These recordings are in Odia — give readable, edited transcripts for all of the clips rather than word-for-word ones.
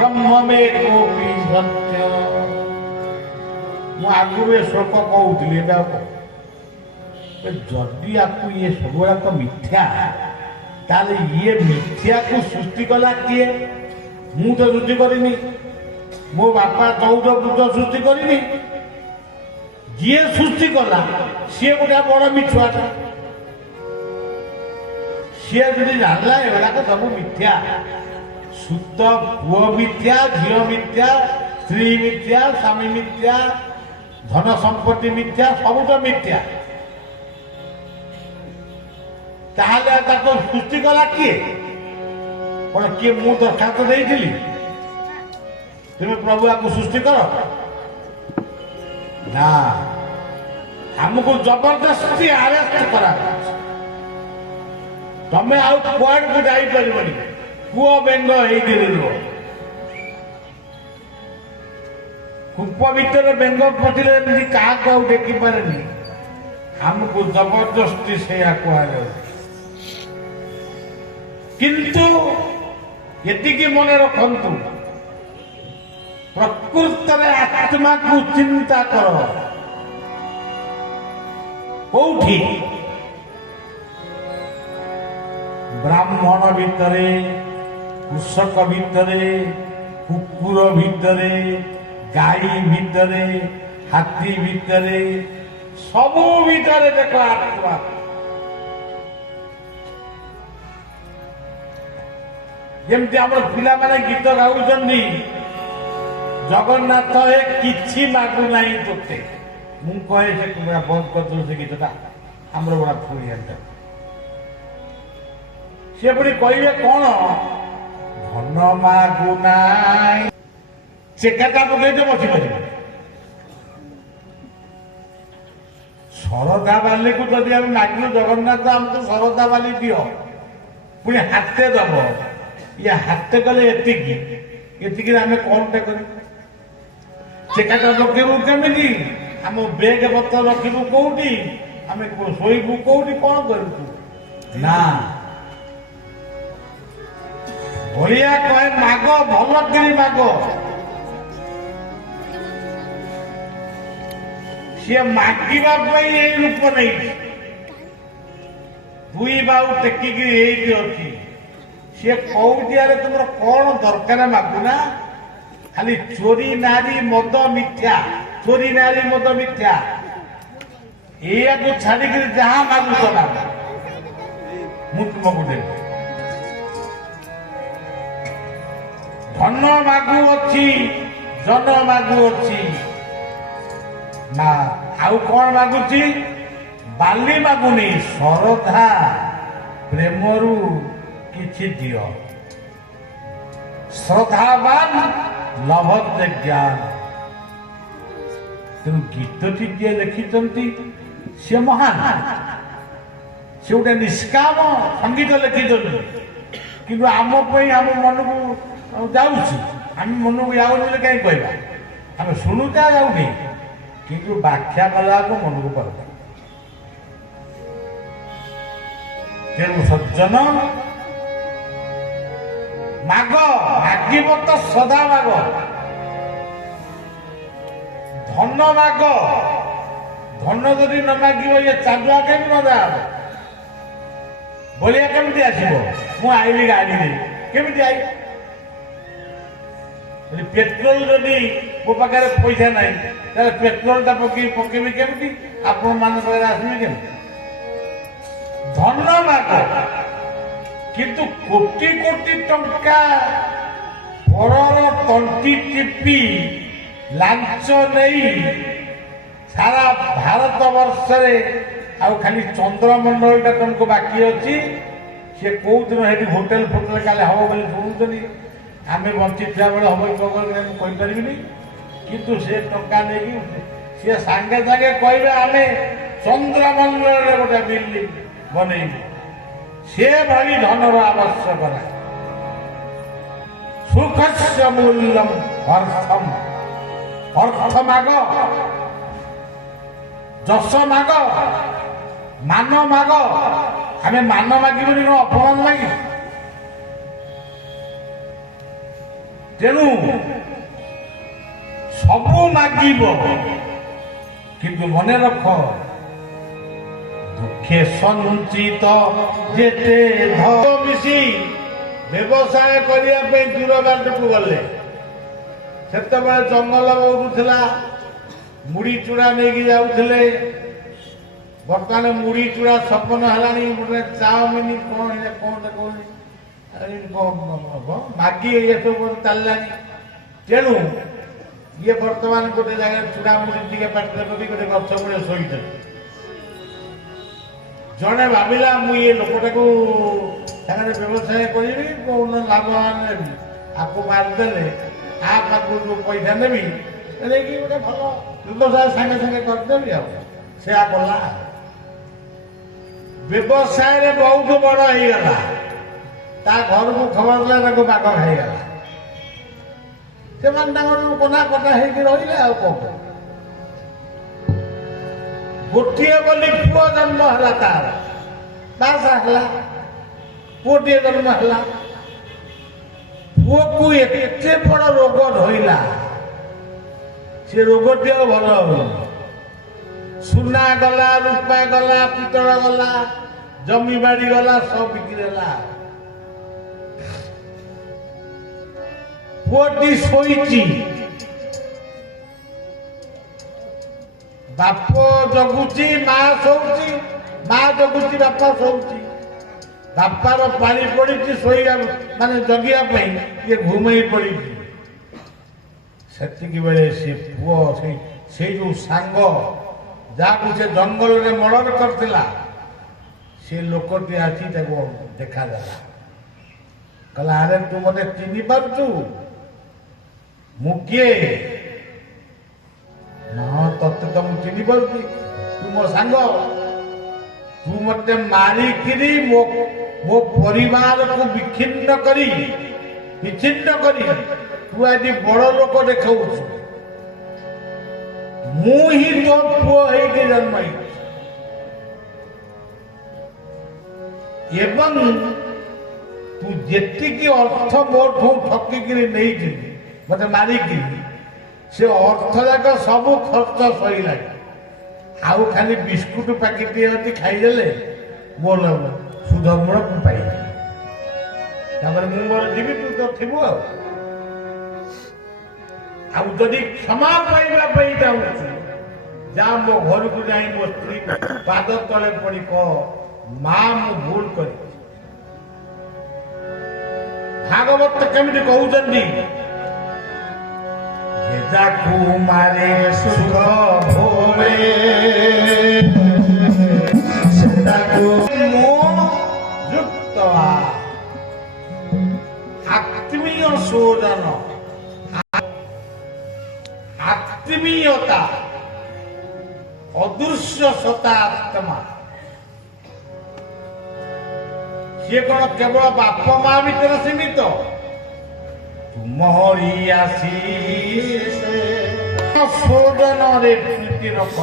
ବ୍ରହ୍ମମେ କୋପି ସତ୍ୟ। ମୁଁ ଆଗରୁ ଏ ଶ୍ଲୋକ କହୁଥିଲି, ଏବେ ଆଉ ଯଦି ଆକୁ ଇଏ ସବୁଗୁଡ଼ାକ ମିଥ୍ୟା, ତାହେଲେ ଇଏ ମିଥ୍ୟାକୁ ସୃଷ୍ଟି କଲା କିଏ? ମୁଁ ତ ସୃଷ୍ଟି କରିନି। ମୋ ବାପା 14 ପୁତ୍ର ସୃଷ୍ଟି କରିନି। ଯିଏ ସୃଷ୍ଟି କଲା ସିଏ ଗୋଟେ ବଡ଼ ମିଛୁଆଟା। ସିଏ ଯଦି ଜାଣିଲା ଏଗୁଡ଼ାକ ସବୁ ମିଥ୍ୟା, ଶୁଦ୍ଧ ପୁଅ ମିଥ୍ୟା, ଝିଅ ମିଥ୍ୟା, ସ୍ତ୍ରୀ ମିଥ୍ୟା, ସ୍ୱାମୀ ମିଥ୍ୟା, ଧନ ସମ୍ପତ୍ତି ମିଥ୍ୟା, ସବୁ ତ ମିଥ୍ୟା, ତାହେଲେ ତାକୁ ସୃଷ୍ଟି କଲା କିଏ? କଣ କିଏ ମୁଁ ଦରଖାସ୍ତ ଦେଇଥିଲି ତୁମେ ପ୍ରଭୁ ଆକୁ ସୃଷ୍ଟି କର? ନା, ଆମକୁ ଜବରଦସ୍ତି ଆରେଷ୍ଟ କରାଯାଉଛି। ତମେ ଆଉ କୁଆଡକୁ ଯାଇପାରିବନି, ପୁଅ ବେଙ୍ଗ ହେଇକିରି ରୁହ। କୂପ ଭିତରେ ବେଙ୍ଗ ପଶିଲେ ଏମିତି କାହାକୁ ଆଉ ଦେଖିପାରେନି। ଆମକୁ ଜବରଦସ୍ତି ସେଇଆ କୁହାଯାଉଛି। କିନ୍ତୁ ଏତିକି ମନେ ରଖନ୍ତୁ, ପ୍ରକୃତରେ ଆତ୍ମାକୁ ଚିନ୍ତା କର। କୋଉଠି? ବ୍ରାହ୍ମଣ ଭିତରେ, କୃଷକ ଭିତରେ, କୁକୁର ଭିତରେ, ଗାଈ ଭିତରେ, ହାତୀ ଭିତରେ, ସବୁ ଭିତରେ ଦେଖ ଆତ୍ମା। ଯେମିତି ଆମର ପିଲାମାନେ ଗୀତ ଗାଉଛନ୍ତି, ଜଗନ୍ନାଥ ଏ କିଛି ମାଗୁନାହିଁ ତୋତେ। ମୁଁ କହେ ସେ ବନ୍ଦ କରିଦେଲୁ ସେ ଗୀତଟା, ଆମର ଗୁଡ଼ା ଫୁରିଆଟା। ସେ ପୁଣି କହିବେ କଣ? ଧନ ମାଗୁନାହିଁ, ଚେକାଟା ପକେଇତେ ବସିପାରିବ। ଶରଧା ବାଲିକୁ ଯଦି ଆମେ ମାଗିଲୁ ଜଗନ୍ନାଥ ଆମକୁ ଶରଧା ବାଲି ଦିଅ, ପୁଣି ହାତେ ଦବ। ଇଏ ହାତେ କଲେ ଏତିକି, ଏତିକିରେ ଆମେ କଣଟା କରିବୁ? ଚେକାଟା ପକେଇବୁ କେମିତି? ଆମ ବେଗ ପତ୍ର ରଖିବୁ କୋଉଠି? ଆମେ ଶୋଇବୁ କୋଉଠି? କଣ କରିବୁ? ନା, ଭଳିଆ କହେ ମାଗ, ଭଲ କରି ମାଗ। ସିଏ ମାଗିବା ପାଇଁ ଏଇ ରୂପ ନେଇଛି, ଦୁଇ ବାହୁ ଟେକିକି ଏଇଠି ଅଛି। ସିଏ କହୁଛି ଆରେ ତୁମର କଣ ଦରକାର ମାଗୁନା? ଖାଲି ଚୋରି ନାରୀ ମଦ ମିଥ୍ୟା, ଚୋରି ନାରୀ ମଦ ମିଥ୍ୟା, ଏଇଆକୁ ଛାଡିକିରି ଯାହା ମାଗୁଛ ନା ମୁଁ ତୁମକୁ ଦେବି। ଧନ ମାଗୁଅଛି, ଜନ ମାଗୁଅଛି, ନା ଆଉ କଣ ମାଗୁଛି? ବାଲି ମାଗୁନି, ଶରଧା ପ୍ରେମରୁ କିଛି ଦିଅ। ଶ୍ରଦ୍ଧାବାନ ଲଭତେ ଜ୍ଞାନ। ତେଣୁ ଗୀତଟି ଯିଏ ଲେଖିଛନ୍ତି ସେ ମହାନ, ସେ ଗୋଟେ ନିଷ୍କାମ ସଙ୍ଗୀତ ଲେଖିଛନ୍ତି। କିନ୍ତୁ ଆମ ପାଇଁ ଆମ ମନକୁ ଯାଉଛି, ଆମେ ମନକୁ ଯାଉନି ବୋଲି କାହିଁ କହିବା? ଆମେ ଶୁଣୁଛେ ଯାଉନି, କିନ୍ତୁ ବ୍ୟାଖ୍ୟା କଲାକୁ ମନକୁ ପଡେ। ତେଣୁ ସଜ୍ଜନ ମାଗ, ମାଗିବ ତ ସଦା ମାଗ। ଧନ ମାଗ, ଧନ ଯଦି ନ ମାଗିବ ଇଏ ଚାନ୍ଦୁଆ କେମିତି ମଜା ହବ? ବଳିଆ କେମିତି ଆସିବ? ମୁଁ ଆଇଲି ଗାଡ଼ିରେ, କେମିତି ଆଇଲି? ପେଟ୍ରୋଲ ଯଦି ମୋ ପାଖରେ ପଇସା ନାହିଁ, ତାହେଲେ ପେଟ୍ରୋଲଟା ପକେଇବି କେମିତି? ଆପଣ ମାନଙ୍କ ପାଖରେ ଆସିବି କେମିତି? ଧନ ମାଗ, କିନ୍ତୁ କୋଟି କୋଟି ଟଙ୍କା ପରର ତଣ୍ଟି ଟିପି ଲାଞ୍ଚ ନେଇ ସାରା ଭାରତ ବର୍ଷରେ ଆଉ ଖାଲି ଚନ୍ଦ୍ରମଣ୍ଡଳଟା ତମକୁ ବାକି ଅଛି। ସେ କୋଉଦିନ ସେଠି ହୋଟେଲ ଫୋଟେଲ କାଳେ ହବ ବୋଲି ଶୁଣୁଛନ୍ତି। ଆମେ ବଞ୍ଚିଥିବା ବେଳେ ହବ କି ମୁଁ କହିପାରିବିନି, କିନ୍ତୁ ସେ ଟଙ୍କା ନେଇକି ସିଏ ସାଙ୍ଗେ ସାଙ୍ଗେ କହିବେ ଆମେ ଚନ୍ଦ୍ରମଣ୍ଡଳରେ ଗୋଟେ ବିଲ୍ଡିଂ ବନେଇବୁ। ସେ ଭଳି ଧନର ଆବଶ୍ୟକ ନାହିଁ। ସୁଖସ୍ୟ ମୂଲ୍ୟମ୍ ଅର୍ଥମ୍, ଅର୍ଥ ମାଗ, ଯଶ ମାଗ, ମାନ ମାଗ। ଆମେ ମାନ ମାଗିବୁନି କଣ ଅପମାନ ଲାଗିବ? ତେଣୁ ସବୁ ମାଗିବ କିନ୍ତୁ ମନେ ରଖ ଦୁଃଖେ ସଞ୍ଚିତ ଯେତେ ମିଶି ବ୍ୟବସାୟ କରିବା ପାଇଁ ଦୂର ବାଟକୁ ଗଲେ ସେତେବେଳେ ଜଙ୍ଗଲ ବହୁଥିଲା, ମୁଢି ଚୂଡ଼ା ନେଇକି ଯାଉଥିଲେ। ବର୍ତ୍ତମାନ ମୁଢି ଚୂଡ଼ା ସପନ ହେଲାଣି, ଗୋଟେ ଚାଉମିନ କଣ କହୁନି ମାଗି ଏସବୁ ଚାଲିଲାଣି। ତେଣୁ ଇଏ ବର୍ତ୍ତମାନ ଗୋଟେ ଜାଗାରେ ଚୂଡ଼ା ମୁଢି ଟିକେ ପାଟିରେ କରି ଗୋଟେ ଗଛ ମୂଳେ ଶୋଇଛନ୍ତି। ଜଣେ ଭାବିଲା ମୁଁ ଇଏ ଲୋକଟାକୁ ସାଙ୍ଗରେ ବ୍ୟବସାୟ କରିବି, କୋଉନ ଲାଭବାନ ହେବି, ଆକୁ ମାରିଦେଲେ ଆ ପାଖକୁ ଯୋଉ ପଇସା ନେବି ନେଇକି ଗୋଟେ ଭଲ ବ୍ୟବସାୟ ସାଙ୍ଗେ ସାଙ୍ଗେ କରିଦେବି। ଆଉ ସେୟା କଲା, ବ୍ୟବସାୟରେ ବହୁତ ବଡ ହେଇଗଲା। ତା ଘରକୁ ଖବର ଦେଲା, ତାକୁ ବାଘ ଖାଇଗଲା। ସେମାନେ ତାଙ୍କର କୋନା କଟା ହେଇକି ରହିଲେ। ଆଉ କଣ, ଗୋଟିଏ ବୋଲି ପୁଅ ଜନ୍ମ ହେଲା, ତାର ବାସା ହେଲା, ପୁଅଟିଏ ଜନ୍ମ ହେଲା। ପୁଅକୁ ଏତେ ବଡ ରୋଗ ଧଇଲା, ସେ ରୋଗଟି ଆଉ ଭଲ ହବନି। ସୁନା ଗଲା, ରୂପା ଗଲା, ପିତ୍ତଳ ଗଲା, ଜମି ବାଡି ଗଲା, ସବୁ ବିକ୍ରି ହେଲା। ପୁଅଟି ଶୋଇଛି, ବାପ ଜଗୁଛି, ମା ଶୋଉଛି, ମା ଜଗୁଛି, ବାପା ଶୋଉଛି। ବାପାର ପାଳି ପଡିଛି ଶୋଇବା ମାନେ ଜଗିବା ପାଇଁ, ଇଏ ଘୁମେଇ ପଡିଛି। ସେତିକି ବେଳେ ସେ ପୁଅ ସେଇ ଯୋଉ ସାଙ୍ଗ ଯାହାକୁ ସେ ଜଙ୍ଗଲରେ ମର୍ଡର କରିଥିଲା, ସେ ଲୋକଟି ଆସି ତାକୁ ଦେଖାଦେଲା। କହିଲା, ଆରେ ତୁ ମତେ ଚିହ୍ନି ପାରୁଛୁ? ମୁଁ କିଏ? ହଁ, ତତେ ତ ମୁଁ ଚିହ୍ନି ପାରୁଛି, ତୁ ମୋ ସାଙ୍ଗ। ତୁ ମତେ ମାରିକିରି ମୋ ପରିବାରକୁ ବିଚ୍ଛିନ୍ନ କରି ତୁ ଆଜି ବଡ ଲୋକ ଦେଖାଉଛୁ। ମୁଁ ହିଁ ତୋ ପୁଅ ହେଇକି ଜନ୍ମ ହେଇଛି ଏବଂ ତୁ ଯେତିକି ଅର୍ଥ ମୋଠୁ ଠକିକିରି ନେଇଥିଲି ମତେ ମାରିକିରି, ସେ ଅର୍ଥ ଯାକ ସବୁ ଖର୍ଚ୍ଚ ସରିଲାଣି। ଆଉ ଖାଲି ବିସ୍କୁଟ ପ୍ୟାକେଟିଏ ଅଛି, ଖାଇଦେଲେ ମୋର ସୁଧ ମୂଳ ମୁଁ ପାଇବି। ତାପରେ ମୁଁ ମୋର ଯିବି, ତୁ ତ ଥିବୁ। ଆଉ ଯଦି କ୍ଷମା ପାଇବା ପାଇଁ ଚାହୁଁଛୁ, ଯା ମୋ ଘରକୁ ଯାଇ ମୋ ସ୍ତ୍ରୀ ପାଦ ତଳେ ପଡି କହ, ମା ମୁଁ ଭୁଲ କରିଛି। ଭାଗବତ କେମିତି କହୁଛନ୍ତି, ଯାକୁ ମାରେ ସୁଖ ଭୋରେ ସେଟାକୁ ଯୁକ୍ତ ଆତ୍ମୀୟ ସୋଦନ, ଆତ୍ମୀୟତା, ଅଦୃଶ୍ୟ ସତା ଆତ୍ମା। ସିଏ କଣ କେବଳ ବାପ ମା ଭିତରେ ସୀମିତ? ତୁମରି ଆଶିଷେ ସୋଦନରେ ପ୍ରୀତି ରଖ।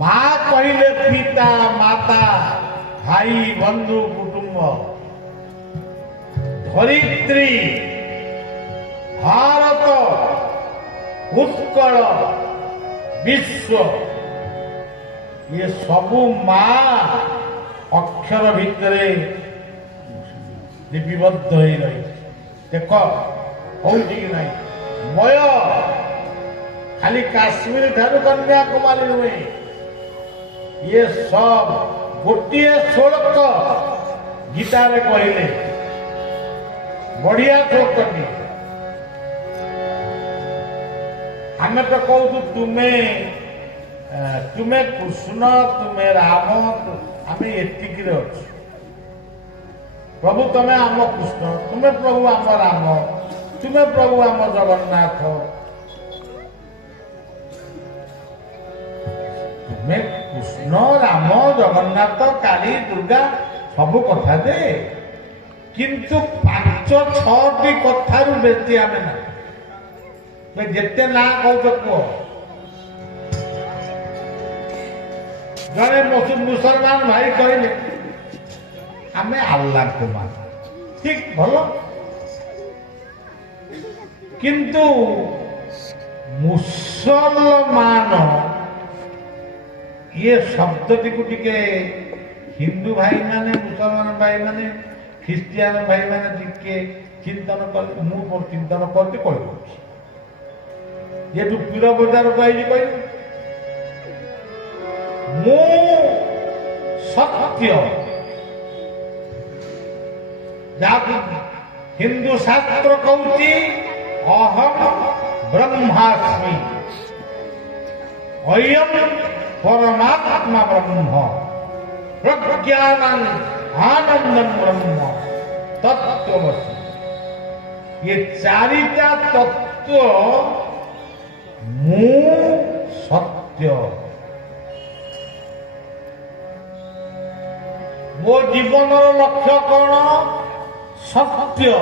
ମା କହିଲେ ପିତା, ମାତା, ଭାଇ, ବନ୍ଧୁ, କୁଟୁମ୍ବ। ଧରିତ୍ରୀ, ଭାରତ, ଉତ୍କଳ, ବିଶ୍ୱ, ଇଏ ସବୁ ମା ଅକ୍ଷର ଭିତରେ ଲିପିବଦ୍ଧ ହେଇ ରହିଛି। ଦେଖ ହଉଛି କି ନାହିଁ? ମୟ ଖାଲି କାଶ୍ମୀର ଠାରୁ କନ୍ୟାକୁମାରୀ ନୁହେଁ, ଇଏ ସବ ଗୋଟିଏ ଶ୍ଲୋକ ଗୀତାରେ କହିଲେ, ବଢିଆ ଶ୍ଲୋକଟି। ଆମେ ତ କହୁଛୁ ତୁମେ କୃଷ୍ଣ, ତୁମେ ରାମ, ଆମେ ଏତିକିରେ ଅଛୁ। ପ୍ରଭୁ ତମେ ଆମ କୃଷ୍ଣ, ତୁମେ ପ୍ରଭୁ ଆମ ରାମ, ତୁମେ ପ୍ରଭୁ ଆମ ଜଗନ୍ନାଥ। ତୁମେ କୃଷ୍ଣ, ରାମ, ଜଗନ୍ନାଥ, କାଳୀ, ଦୁର୍ଗା ସବୁ କଥା ଯେ, କିନ୍ତୁ 5-6ଟି କଥାରୁ ବେଶୀ ଆମେ ନା। ଯେତେ ନା କହୁଛ କୁହ। ଜଣେ ମୁସଲମାନ ଭାଇ କହିଲେ, ଆମେ ଆଲ୍ଲାହକୁ ମାନୁ। ঠিক ଭଲ, କିନ୍ତୁ ମୁସଲମାନ ଇଏ ଶବ୍ଦଟିକୁ ଟିକେ ହିନ୍ଦୁ ଭାଇମାନେ, ମୁସଲମାନ ଭାଇମାନେ, ଖ୍ରୀଷ୍ଟିଆନ ଭାଇମାନେ ଟିକେ ଚିନ୍ତନ କଲେ, ମୁଁ ମୋର ଚିନ୍ତନ କରୁଛି କହିଦେଉଛି। ଯେହେତୁ ପୀର ବଜାରକୁ ଆଇଛି କହିଲି, ମୁଁ ସତ୍ୟ, ଯାହାକୁ ହିନ୍ଦୁ ଶାସ୍ତ୍ର କହୁଛି ଅହଂ ବ୍ରହ୍ମାସ୍ମି, ଅୟଂ ପରମାତ୍ମା ବ୍ରହ୍ମ, ପ୍ରଜ୍ଞାନଂ ଆନନ୍ଦଂ ବ୍ରହ୍ମ ତତ୍ତ୍ୱମସି। ये चारिटा तत्व ମୁଁ ସତ୍ୟ। ମୋ ଜୀବନର ଲକ୍ଷ୍ୟ କଣ? ସତ୍ୟ।